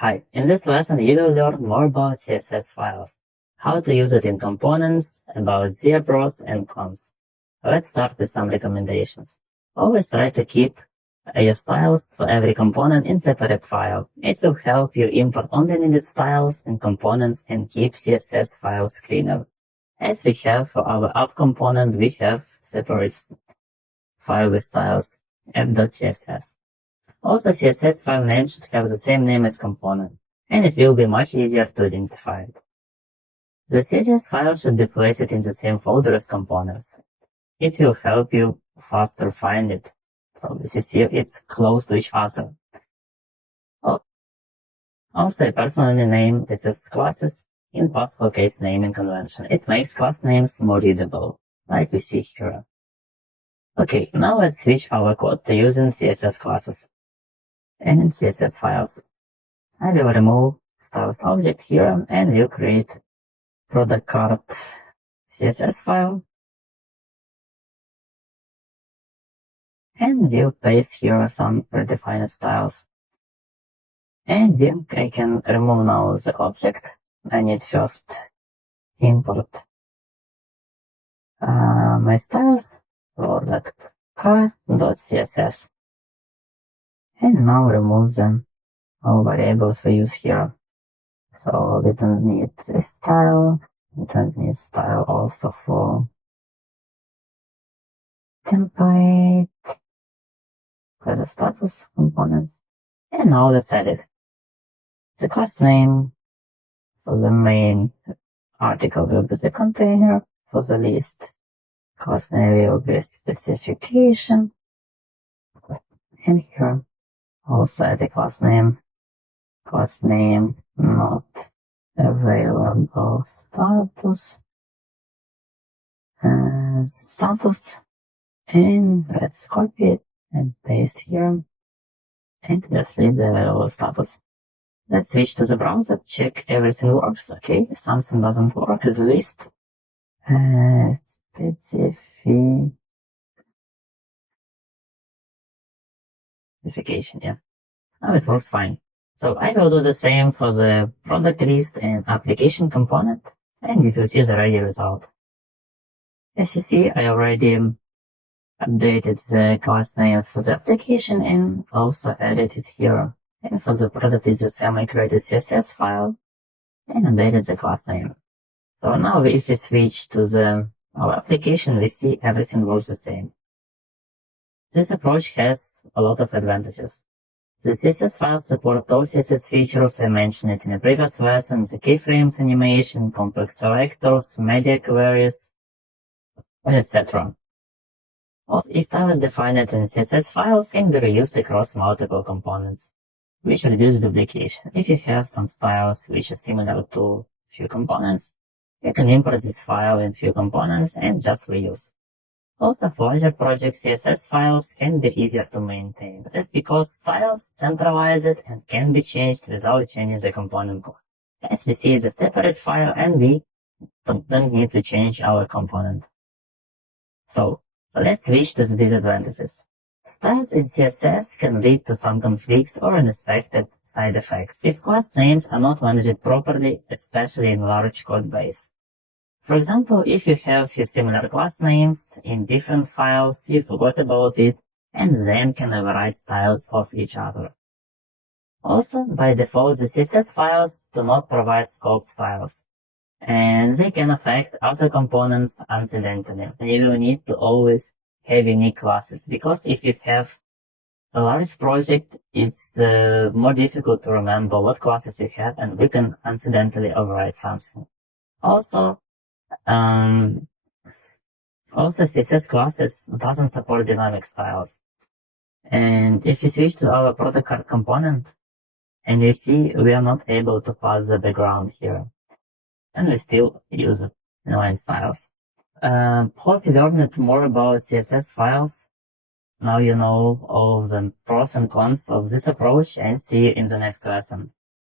Hi, in this lesson you will learn more about CSS files, how to use it in components, about their pros and cons. Let's start with some recommendations. Always try to keep your styles for every component in separate file. It will help you import only needed styles and components and keep CSS files cleaner. As we have for our app component, we have separate file with styles, app.css. Also, CSS file name should have the same name as component, and it will be much easier to identify it. The CSS file should be placed in the same folder as components. It will help you faster find it. So as you see, it's close to each other. Also, I personally name CSS classes in possible case naming convention. It makes class names more readable, like we see here. Okay, now let's switch our code to using CSS classes. And in CSS files, I will remove styles object here and will create product card CSS file. And we'll paste here some predefined styles. And I can remove now the object. I need first import my styles, product card.css. And now remove them, all variables we use here. So we don't need this style. We don't need style also for template, for the status components. And now let's edit. The class name for the main article will be the container. For the list, class name will be specification. And here also add the class name not available status, and let's copy it and paste here, and let's leave the available status. Let's switch to the browser, check everything works. Okay, if something doesn't work with the list, specification, yeah. Now it works fine. So I will do the same for the product list and application component, and you will see the ready result. As you see, I already updated the class names for the application and also added it here. And for the product is the same, I created CSS file and updated the class name. So now if we switch to our application, we see everything works the same. This approach has a lot of advantages. The CSS files support all CSS features I mentioned in the previous lesson, the keyframes animation, complex selectors, media queries, etc. Also, each style is defined in CSS files can be reused across multiple components, which reduce duplication. If you have some styles which are similar to few components, you can import this file in few components and just reuse. Also, for larger projects, CSS files can be easier to maintain. That's because styles centralized and can be changed without changing the component code. As we see, it's a separate file and we don't need to change our component. So, let's switch to the disadvantages. Styles in CSS can lead to some conflicts or unexpected side effects if class names are not managed properly, especially in large code base. For example, if you have few similar class names in different files, you forgot about it, and then can override styles of each other. Also, by default, the CSS files do not provide scoped styles, and they can affect other components accidentally. And you will need to always have unique classes, because if you have a large project, it's more difficult to remember what classes you have, and you can accidentally override something. Also, CSS classes doesn't support dynamic styles. And if you switch to our product card component, and you see we are not able to pass the background here, and we still use inline styles. Hope you learned more about CSS files. Now you know all the pros and cons of this approach, and see you in the next lesson.